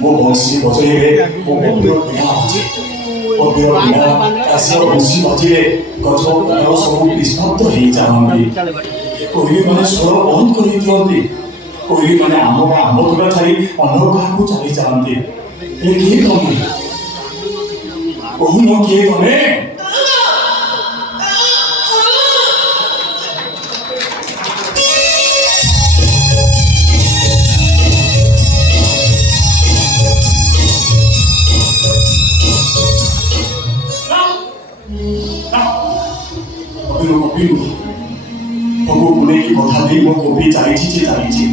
ମୋ ବଂଶୀ ବଜେଇବେ ମୋ ଗଭୀର ପିଲା ଅଛି ଗଭୀର ପିଲା କାଶୀର ବଂଶୀ ବଜେଇଲେ ଗଛ ପତ୍ର ସବୁ ନିସ୍ତବ୍ଧ ହେଇଯାଆନ୍ତି କୋଇଲି ମାନେ ସ୍ୱର ବନ୍ଦ କରିଦିଅନ୍ତି କୋଇଲି ମାନେ ଆମ୍ବ ତୋଟା ଛାଡ଼ି ଅନ୍ୟ କାହାକୁ ଚାଲି ଯାଆନ୍ତି ହେଲେ କିଏ ତମେ କହୁନ କିଏ ତମେ भोग पुणे की कथा नहीं मो कवि चाहिए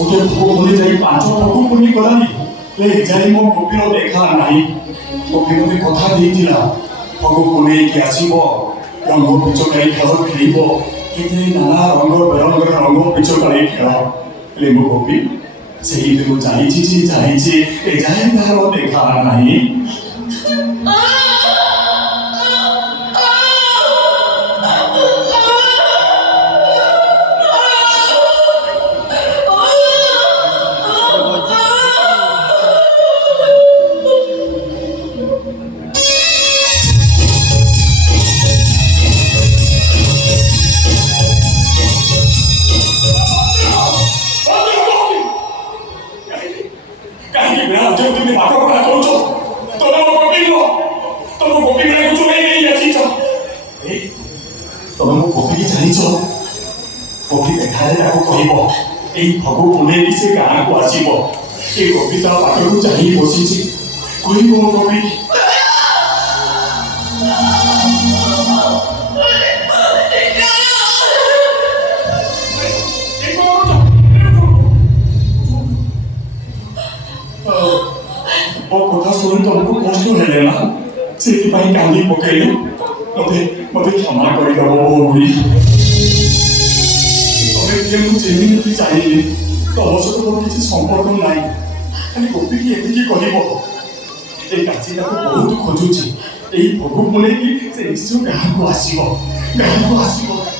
ओटे भोग पुणे जाई पांच भोग पुणे गलानी ले जाई मो कवि रो देखा नाही कवि मते कथा देइतिला भोग पुणे की आसीबो रंग पिचकारी खेल खेलिबो केते नाना रंग बेरंग रंग पिचकारी खेल ले मो कवि सेही दिनो चाहिए ए जाई तारो देखा नाही भोग पुणे से गाँ को आसब ये कविता पाठ को चाहिए बसी कह कवि मो कथा शुणी तुमको कष्ट है ना से कांदी पकड़े मत क्षमा करदे भौरी जेमिति चाहिए तुम सहित मोर किसी संपर्क ना खाली गोपी की एति कह काशीटा को बहुत खोजुची यही भोग पुणे की से निश्चय गाँ को आसब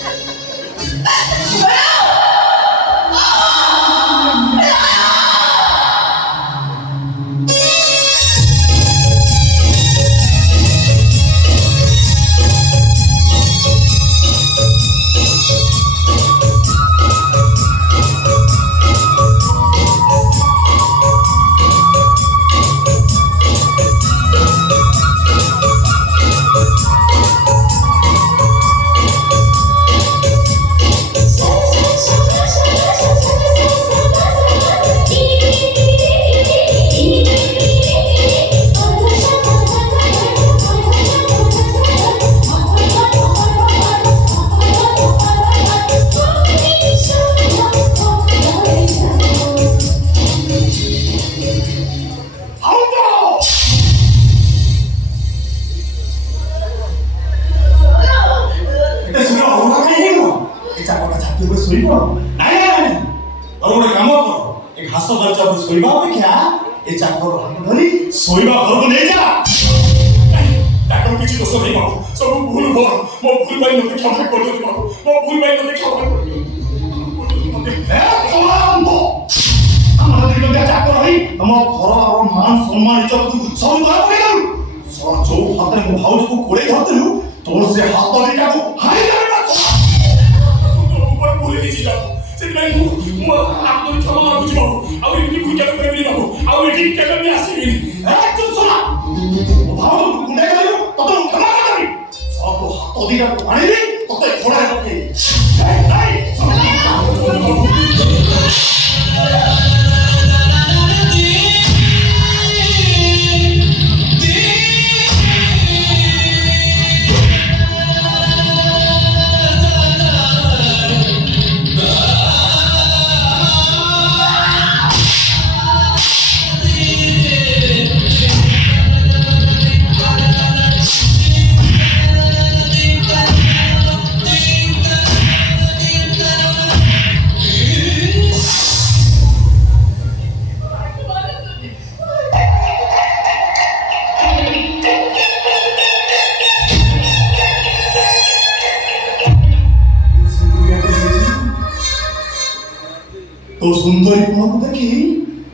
তো সুন্দরী কোন দেখি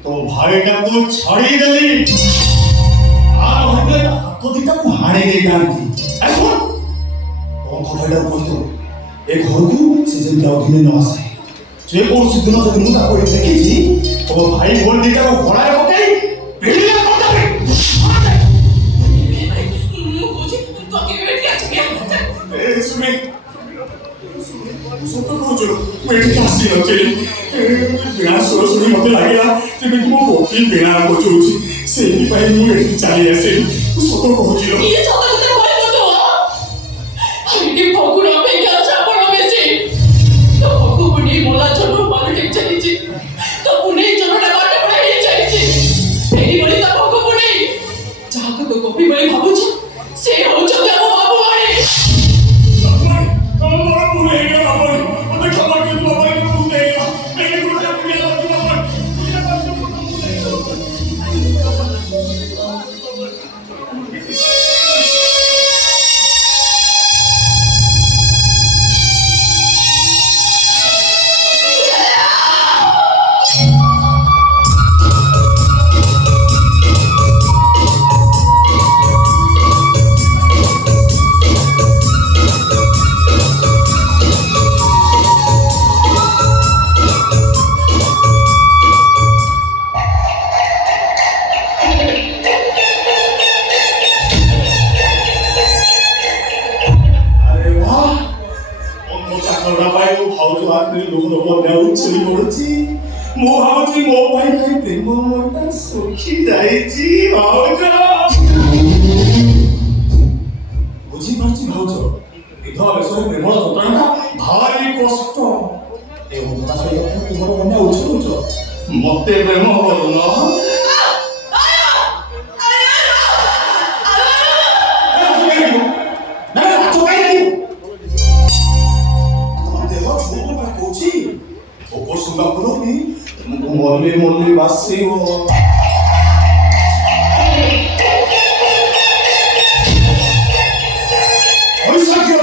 তো ভাইটাকে ছাড়িয়ে দেলি আর হইলে হাত দিটাକୁ হাড়ে দেইতাନ୍ତି এখন কোন কথাটা কইতো এ ঘরକୁ সে যেন কেউ দিনে ন আসে যে কৌশি দিন যদি ମୁଁ ତାକୁ ଦେଖିଛି তো ভাই বোন দিটাକୁ ঘোড়ায় পকাই পেড়িয়া করতে सुमे सत कहूँ मुझे आसी नथी बिना सुर शुणी मत लगे जमी मो बोकी बिना बजाऊँगी से चली आसे सत कहूँ বুঝিপারছি ভাউজ বিধবা বেশরে প্রেমর যন্ত্রণা ভারি কষ্ট এ অবস্থা সহিত তোমার মনে উচ্ছুচ মতে প্রেম হল না মরলে মরলে বাঁচিব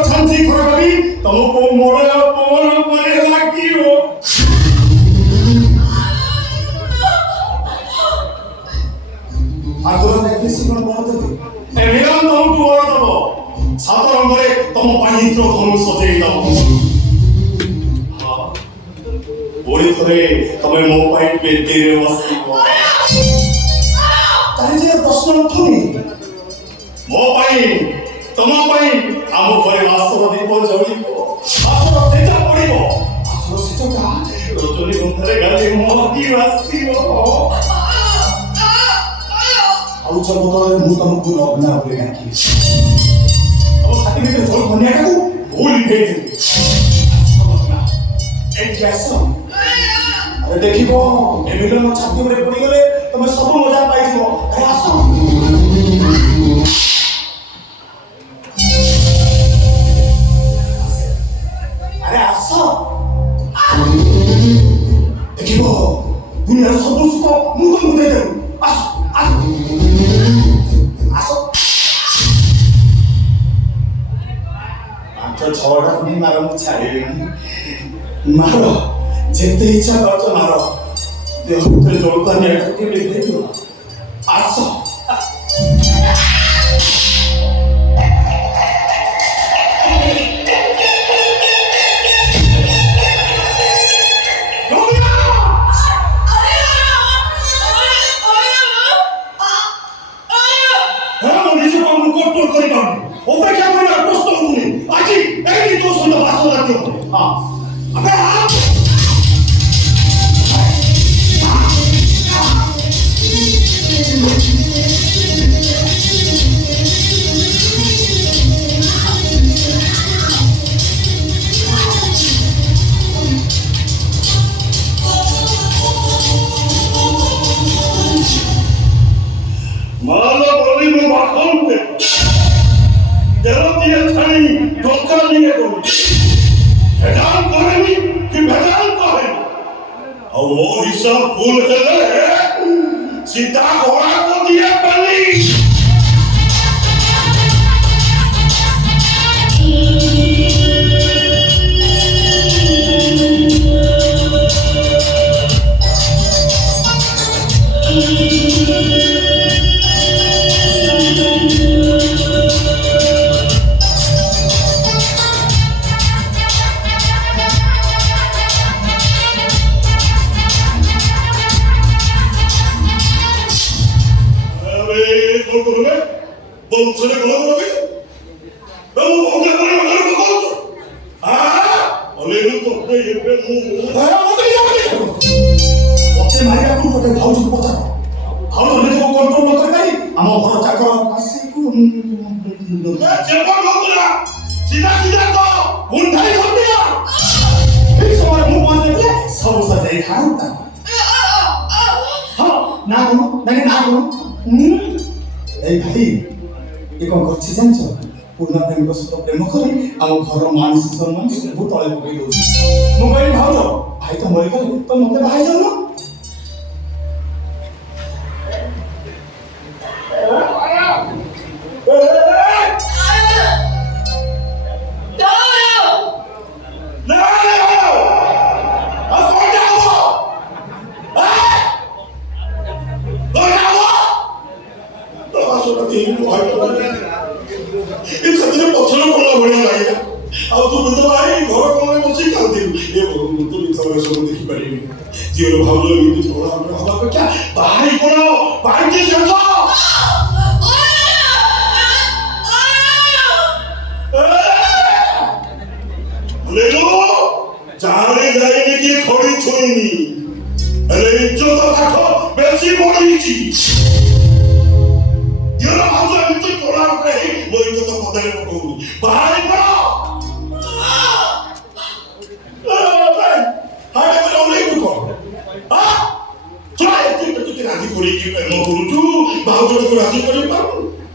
শান্তি করে ভাবি তোমাকে মরে অপমান করে লাগিও আগুন দেখেছি কোন বড় দেবে এমিরান তোমাকে বড় দেব সাত রঙরে তম পানিত্র ধনু সজেই দাও ওরে ধরে তবে মো পাই পেটেরে বসিব তাই যে প্রশ্ন উঠুনি মো পাই তম পাই ଆମ ଘରେ ବାସର ଦୀପ ଜଳିବ ବାସର ସେଜ ପଡ଼ିବ ବାସର ସେଜଟା ରଜନୀ ଗନ୍ଧରେ ଗାଲି ମହକି ଆସିବ ଆଉ ବଦଳରେ ମୁଁ ତମକୁ ଲଗ୍ନା ବୋଲି ଡାକିବି ତମ ଛାତି ଭିତରେ ଝୋଳ କନ୍ୟାଟାକୁ ଭୁଲ ଦେଇଦେବି ଏଇଠି ଆସ ଆରେ ଦେଖିବ ଏମିତି ମୋ ଛାତି ଉପରେ ପଡ଼ିଗଲେ ତମେ ସବୁ ମଜା ପାଇଯିବ ଆରେ ଆସ ଦେଖିବ ଦୁନିଆର ସବୁ ସୁଖ ମୁଁ ତମକୁ ଦେଇଦେବି ଆସ ଆସ ଆସ ପାଞ୍ଚ ଛଅଟା ଖଣ୍ଡି ମାର ମୁଁ ଛାଡ଼ିବିନି ମାର ଯେତେ ଇଚ୍ଛା କରୁଛ ମାର ଦେହ ଭିତରେ ଜଳୁତା ନିଆଟା କେମିତି ଦେଇଦିଅ ଆସ অপেক্ষা করার প্রশ্ন উঠুনি আজি এই তো শুনে বাসনা রাখতে হবে হ্যাঁ আবে মালা বলিব বাখনতে দেবতীয় ছাড়ি ধোকা নিয়ে গলি ভেজাল করেনি কি ভেজাল করেনি আর ও হিসাব ভুল হলে सीधा घोड़ा को दिया बलि। 멍청이 걸어보라고 너무 멍청이 걸어보라고 얼른 또 그래 옆에 어때 말이야 그렇게 바우지 못하잖아 바우지 언제 저거 꼴꼴 먹거리다니 아무 허락 잡거라 가시고 제발 먹거라 지나치다고 온다이 건데요 여기서 말을 못 봤는데 서울서대에 가는다 나고 에이 भाई ये कौन करछि जानछ पूर्ण प्रेम को सत प्रेम करे आ घर मानस सम्मान सब तळे पकई दउ मो कहली भाउज भाई तो मरि गले तो मते भाई जाऊ 이사들이 버튼을 골라버리는 아이야 아우도 아이 너가 공원에 못 찍는데 얘 보는 것도 미타워에서 못 기빨리니 뒤로 바우저를 이렇게 돌아가면 하나밖에 많이 보라 많이 계셔서 레고 자네 나에게 거리 초이니 레이 쪼다 가서 며칠 모르이지 여러 방송을 또 돌아오고 그래 뭐 이것도 못하려고 말이 뭐라 하나가 오래 있고 좋아요 띠띠띠 아직 우리 집에 뭐 그러죠 마음으로 아직 거리 빵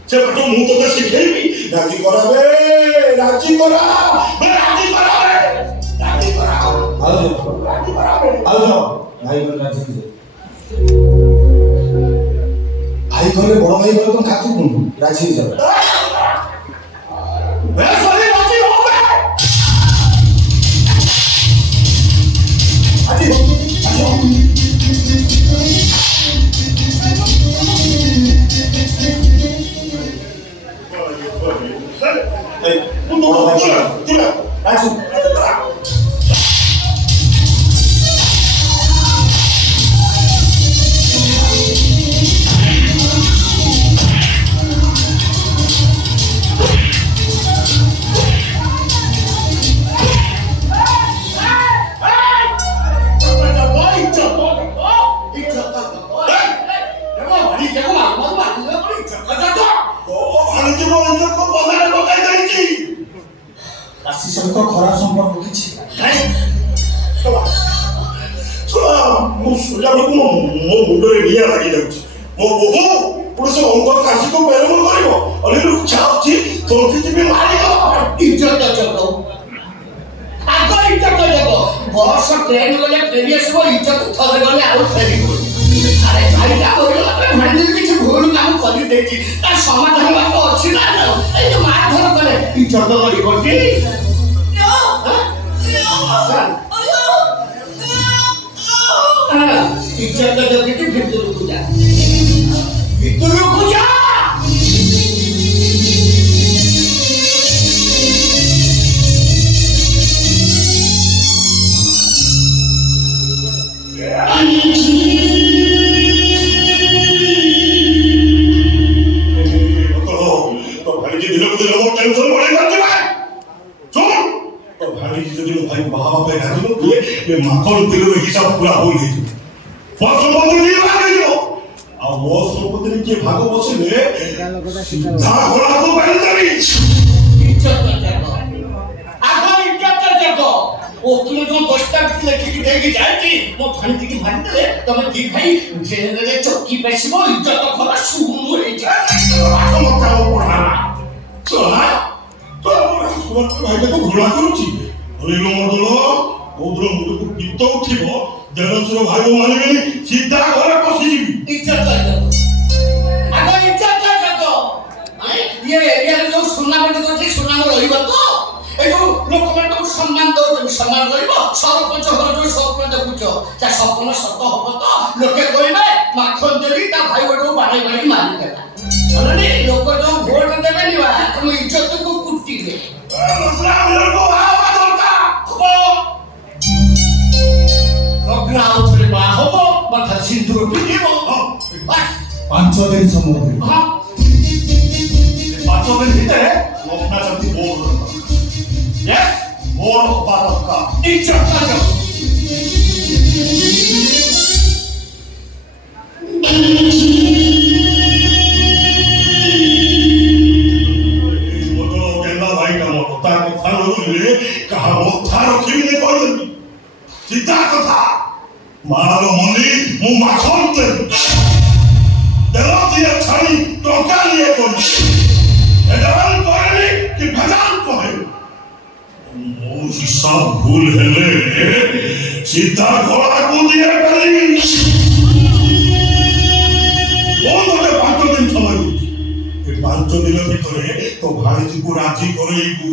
제발 좀 못하다 시켜미 나지 거라베 나지 거라 왜 나지 거라베 나지 거라 아우저 나이 건 রাজি भाई घरे बड़ भाई घरे तुम काकी कोन राजी हो जाबे 왜 소리 나지 오베 아지 에이 뭐 들어 라지 아시선과 거라 선방 그치 뭐 술자고 뭐 물건을 미안하게 되지 뭐 그래서 온갖 가지고 매력을 가리고 어리를 잡지 돌피집이 말이야 이쪽도 저거 아까 이쪽도 저거 벌써 트ରେन ଗଲେ ଫେରି ଆସିବ ଇଜ୍ଜତ ଥରେ ଗଲେ ଆଉ ଫେରିବନି ଆରେ ଭାଇଟା କହିଲା ଭାଇ କିଛି ଭୁଲ କାମ କରିଦେଇଛି ତା ସମାଧାନ ବାଟ ଅଛି ନା ଏଇ ଯୋଉ ମାରଧର କଲେ ଇଜ୍ଜତ କରିବ କି ଇଜ୍ଜତ ଜଗିକି ଭିତରକୁ ଯା ମାଖନ ତେଲର ହିସାବ ପୁରା ହୋଇଯାଇଥିବ ବସୁମନ୍ତ୍ରୀ ବାହାରିଯିବ ଆଉ ମୋ ସମ୍ପତ୍ତିରେ କିଏ ଭାଗ ବସିଲେ ସିଧା ଘୋଡ଼ାକୁ ବାନ୍ଧିଦେବି ଓକିଲ ଯୋଉ ଦସ୍ତାବିଜ ଲେଖିକି ଦେଇକି ଯାଇଛି ମୋ ଭାଣିଜିକି ମାରିଦେଲେ ତମେ ଦି ଭାଇ ଜେଲରେ ଚକି ବେସିବ ଇଜ୍ଜତ ଖରା ଶୁଣୁ ହେଇଯିବ ଭାଇଟାକୁ ଘୋଡ଼ା କରୁଛି ମଦଳ କୌଦଳ ମୁଣ୍ଡକୁ ପିତ୍ତ ଉଠିବ ଦେଢ଼ଶୁର ଭାଇ ମାନିବେନି ସିଧା ଘରେ ପଶିଯିବି ଇଜ୍ଜତ ଆଗ ଇଜ୍ଜତ ଇଏ ଏରିଆରେ ଯୋଉ ସୁନାମ ଅଛି ସୁନାମ ରହିବ ତ এই যে লোকମାନଙ୍କୁ সম্মান দଉଛନ୍ତି সম্মান ରହିବ ସରପଞ୍ଚ ଘର ଯୋଉ ସ୍ୱପ୍ନ ଦେଖୁଛ ତା ସ୍ୱପ୍ନ ସତ ହବ ତ ଲୋକେ କହିବେ ମାଖନ ଦେଲି ତା ଭାଇ ଗୋଟକୁ ବାଡ଼େଇ ବାଡ଼େଇ ମାରିଦେଲା ମାନେ ଲୋକ ଯୋଉ ଭୋଟ ଦେବେନି ବା ତମ ଇଜ୍ଜତକୁ କୁଟିବେ ଲଗ୍ନ ଆଉଥରେ ବାହା ହବ ମାଥା ସିନ୍ଦୁର ପିନ୍ଧିବ 5 ଦିନ ସମୟ ଦିନ ଭିତରେ ସ୍ୱପ୍ନା ଯଦି ମୋର ମୋର ହବା ଦରକାର ଚିନ୍ତା କଥା ମାର ମନି ମୁଁ ମାଖନ ଦେବି ଦେଲ ଦିଏ ଛାଡ଼ି ଟଙ୍କା ନିଏ କରି ଭେଜାଲ କରେନି କି ଭେଜାଲ କରେ ମୋ ହିସାବ ଭୁଲ ହେଲେ ସିଧା ଘୋଡ଼ାକୁ ଦିଏ ପାରିବି ବହୁତ ଗୋଟେ 5 ଦିନ ସମୟ ଦଉଛି ଏ 5 ଦିନ ଭିତରେ ତୋ ଭାଣିଜୀକୁ ରାଜି କରେଇବୁ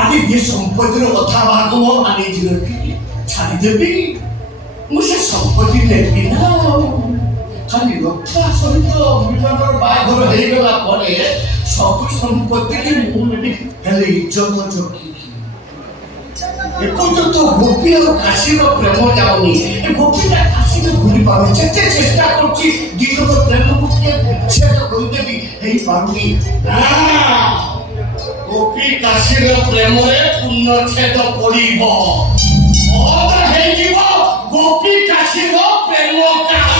আরে এ সম্পত্তির কথা ভাগ মো আনিছিল ছাড়ি দেবি ମୁଁ ସେ ସମ୍ପତ୍ତି ନେବି ନା ଖାଲି ରକ୍ଷା ସହିତ ମିଲନର ବାହାଘର ହେଇଗଲା ପରେ ସବୁ ସମ୍ପତ୍ତିକି ମୁଁ ନେବି ହେଲେ ଇଜ୍ଜତ ଜଗିକି ଏପର୍ଯ୍ୟନ୍ତ ଗୋପୀ ଆଉ କାଶୀର ପ୍ରେମ ଯାଉନି ଏ ଗୋପୀଟା କାଶୀରେ ଭୁଲି ପାରୁନି ଯେତେ ଚେଷ୍ଟା କରୁଛି ଦି ଜଣ ପ୍ରେମକୁ କିଏ ବିଚ୍ଛେଦ କରିଦେବି ହେଇପାରୁନି ଗୋପୀ କାଶୀର ପ୍ରେମରେ ପୂର୍ଣ୍ଣଚ୍ଛେଦ ପଡ଼ିବ ହେଇଯିବ ଗୋପୀ କାଶୀର ପ୍ରେମ କାହାଣୀ